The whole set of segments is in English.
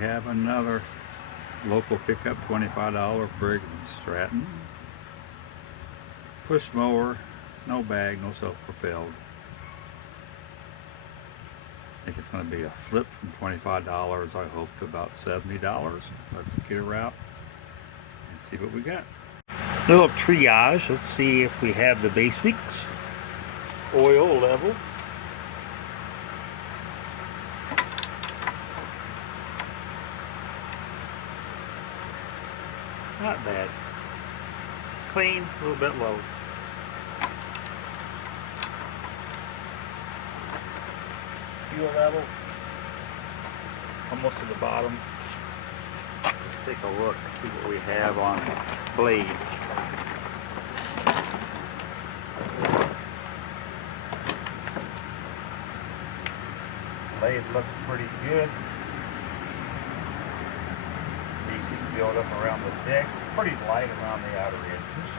have another local pickup, $25 Briggs & Stratton. Push mower, no bag, no self-propelled. I think it's going to be a flip from $25, I hope, to about $70. Let's get her out and see what we got. Little triage. Let's see if we have the basics. Oil level. Not bad. Clean, a little bit low. Fuel level, almost to the bottom. Let's take a look, see what we have on the blade. Blade looks pretty good. Decent build up around the deck, pretty light around the outer edges.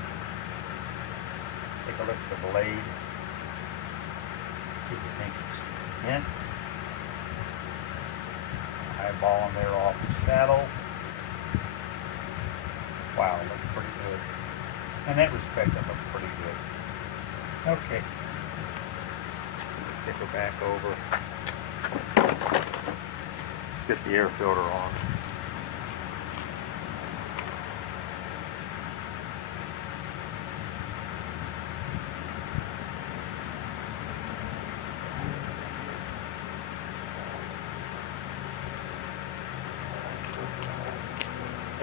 Take a look at the blade. See if you think it's bent. Eyeballing there off the saddle. Wow, it looks pretty good. In that respect, it looks pretty good. Okay. Take her back over. Let's get the air filter on.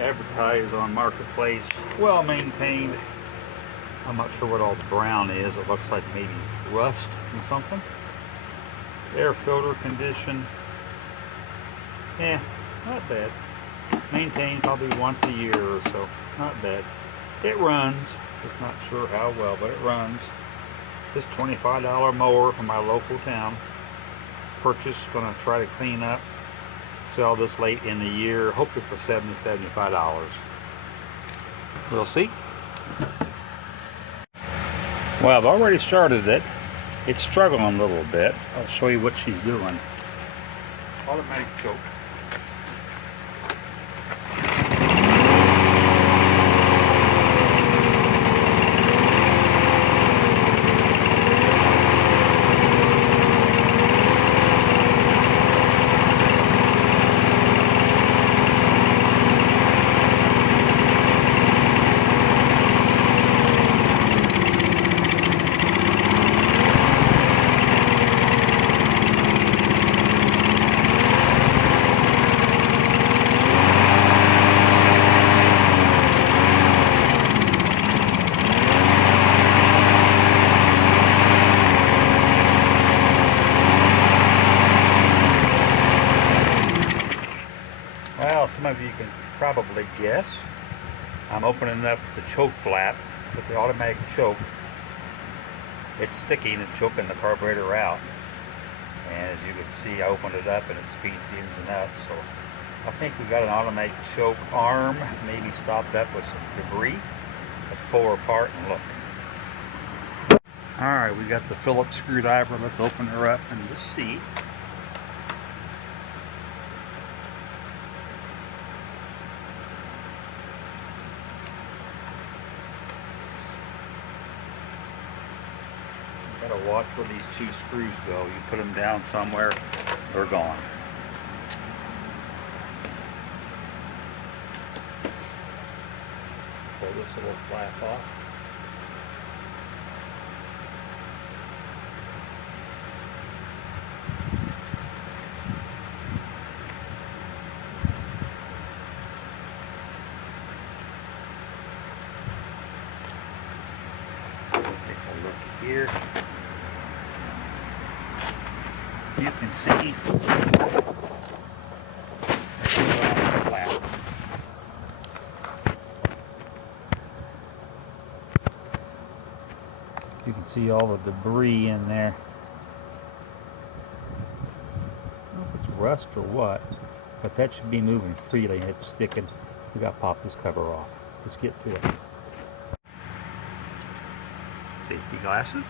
Advertised on Marketplace, well maintained. I'm not sure what all the brown is. It looks like maybe rust or something. Air filter condition, yeah, not bad. Maintained probably once a year or so, not bad. It runs, just not sure how well, but it runs. This $25 mower from my local town. Purchase, gonna try to clean up. Sell this late in the year, hopefully for $75. We'll see. Well, I've already started it. It's struggling a little bit. I'll show you what she's doing. Automatic choke. Well, some of you can probably guess. I'm opening up the choke flap with the automatic choke. It's sticking and choking the carburetor out. And as you can see, I opened it up and it speeds the ins and outs. So I think we got an automatic choke arm, maybe stopped up with some debris. Let's pull her apart and look. Alright, we got the Phillips screwdriver. Let's open her up and just see. Gotta watch where these two screws go. You put them down somewhere, they're gone. Pull this little flap off. Take a look here. You can see flap. You can see all the debris in there. I don't know if it's rust or what, but that should be moving freely and it's sticking. We got to pop this cover off. Let's get to it. Safety glasses.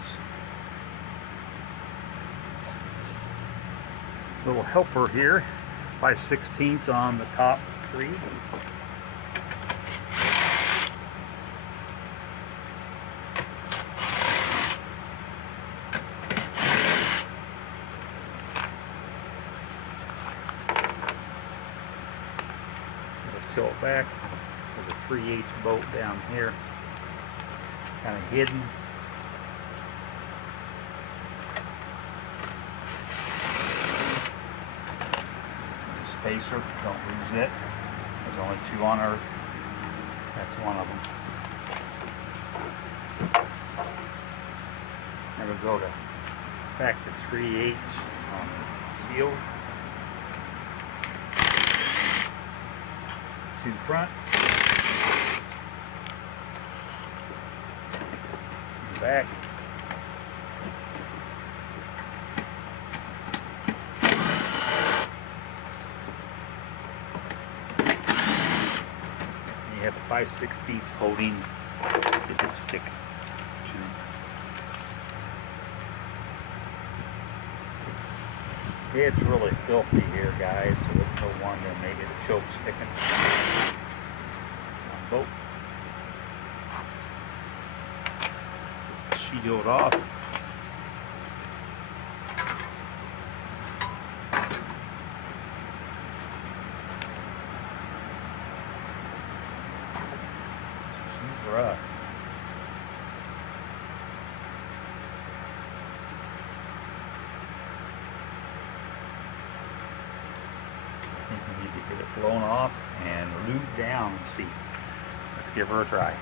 Little helper here. 5/16 on the top 3. Tilt back with a 3/8 bolt down here, kind of hidden. The spacer, don't lose it. There's only 2 on Earth. That's one of them. Now we'll go back to 3/8 on the shield. 2 front, back, and you have a 5/16 holding the stick. It's really filthy here, guys, so it's no wonder maybe the choke's sticking. Bolt. Shield off. She's rough. I think we need to get it blown off and lube down and see. Let's give her a try.